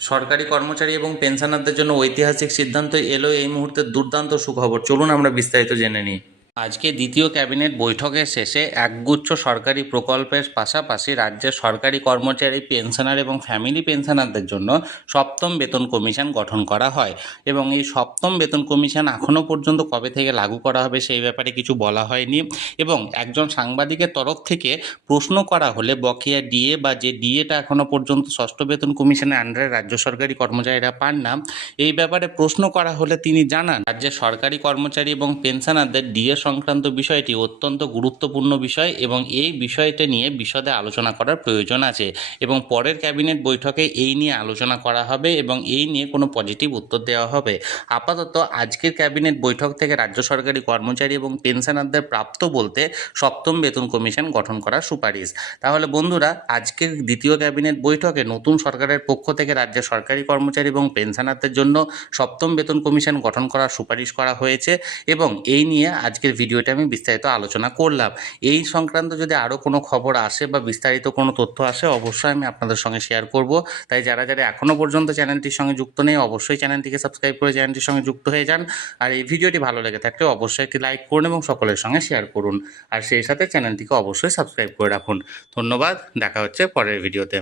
সরকারি কর্মচারী এবং পেনশনারদের জন্য ঐতিহাসিক সিদ্ধান্ত এলো এই মুহূর্তে দুর্দান্ত সুখবর। চলুন আমরা বিস্তারিত জেনে নিই। আজকে দ্বিতীয় ক্যাবিনেট বৈঠকের শেষে একগুচ্ছ সরকারি প্রকল্পের পাশাপাশি রাজ্যের সরকারি কর্মচারী, পেনশনার এবং ফ্যামিলি পেনশনারদের জন্য সপ্তম বেতন কমিশন গঠন করা হয়। এবং এই সপ্তম বেতন কমিশন এখনও পর্যন্ত কবে থেকে লাগু করা হবে সেই ব্যাপারে কিছু বলা হয়নি। এবং একজন সাংবাদিকের তরফ থেকে প্রশ্ন করা হলে বকেয়া ডিএ বা যে ডিএটা এখনও পর্যন্ত ষষ্ঠ বেতন কমিশনের আন্ডারে রাজ্য সরকারি কর্মচারীরা পান না, এই ব্যাপারে প্রশ্ন করা হলে তিনি জানান রাজ্যের সরকারি কর্মচারী এবং পেনশনারদের ডিএ সংক্রান্ত বিষয়টি অত্যন্ত গুরুত্বপূর্ণ বিষয় এবং এই বিষয়টা নিয়ে বিশদে আলোচনা করার প্রয়োজন আছে এবং পরের ক্যাবিনেট বৈঠকে এই নিয়ে আলোচনা করা হবে এবং এই নিয়ে কোনো পজিটিভ উত্তর দেওয়া হবে। আপাতত আজকের ক্যাবিনেট বৈঠক থেকে রাজ্য সরকারি কর্মচারী এবং পেনশনারদের প্রাপ্ত বলতে সপ্তম বেতন কমিশন গঠন করার সুপারিশ। তাহলে বন্ধুরা, আজকের দ্বিতীয় ক্যাবিনেট বৈঠকে নতুন সরকারের পক্ষ থেকে রাজ্যের সরকারি কর্মচারী এবং পেনশনারদের জন্য সপ্তম বেতন কমিশন গঠন করার সুপারিশ করা হয়েছে এবং এই নিয়ে আজকের ভিডিওটা আমি বিস্তারিত আলোচনা করলাম। এই সংক্রান্ত যদি আরও কোনো খবর আসে বা বিস্তারিত কোনো তথ্য আসে অবশ্যই আমি আপনাদের সঙ্গে শেয়ার করব। তাই যারা যারা এখনও পর্যন্ত চ্যানেলটির সঙ্গে যুক্ত নেই অবশ্যই চ্যানেলটিকে সাবস্ক্রাইব করে চ্যানেলটির সঙ্গে যুক্ত হয়ে যান। আর এই ভিডিওটি ভালো লেগে থাকলে অবশ্যই একটি লাইক করুন এবং সকলের সঙ্গে শেয়ার করুন। আর সেই সাথে চ্যানেলটিকে অবশ্যই সাবস্ক্রাইব করে রাখুন। ধন্যবাদ, দেখা হচ্ছে পরের ভিডিওতে।